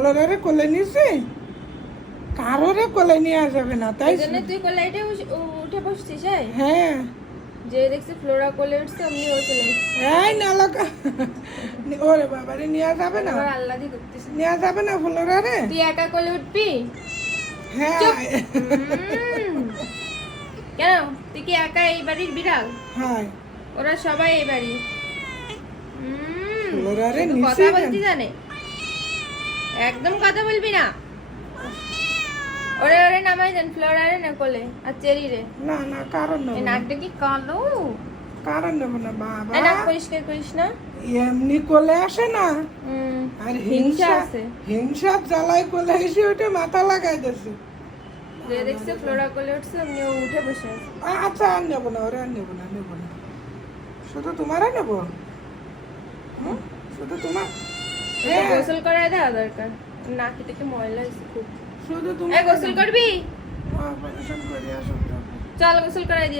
ফ্লোরারে কোলে নিয়েছি, কারোরে কোলে নিয়ে যাবে না, তাই এই জন্য তুই কোলে উঠে বসছিস? হ্যাঁ। যে দেখছি ফ্লোরা কোলে উঠছে আমি ওর কোলে উঠছি। এই নালকা, ওরে বাবারে নিয়ে যাবে না, আবার আল্লাদি করতেছিস। নিয়ে যাবে না ফ্লোরারে। তুই একা কোলে উঠবি? হ্যাঁ। কেন, তুই কি একা এই বাড়ির বিড়াল? হ্যাঁ, ওরা সবাই এই বাড়ি। ফ্লোরারে শুধু নিচে কথা বলতে জানে, একদম কথা বলবি না। ওরে ওরে নামাই দেন, ফ্লোরারে না কোলে, আর চেরি রে। না না, কারণ এই নেবো না, নাকটা কি কালো? কারণ নেবো না বাবা, এই নাক পরিষ্কার করিস না। এমনি কোলে আসে না। আর হিংসা হিংসা আছে। হিংসার জ্বালায় কোলে এসে ওঠে মাথা লাগাই দিয়েছে। যে দেখছে ফ্লোরা কোলে উঠছে অমনি ও উঠে বসে আছে। আচ্ছা, আর নেবো না, ওরে আর নেবো না, নেবো না, শুধু তোমারে নেবো। শুধু তোমার, ওকে গোসল করায় দেওয়া দরকার, নাকি থেকে ময়লা হয়েছে খুব। শুধু এই তোমার গোসল করবি? অপারেশন করে আসো। চল গোসল করাই দিয়ে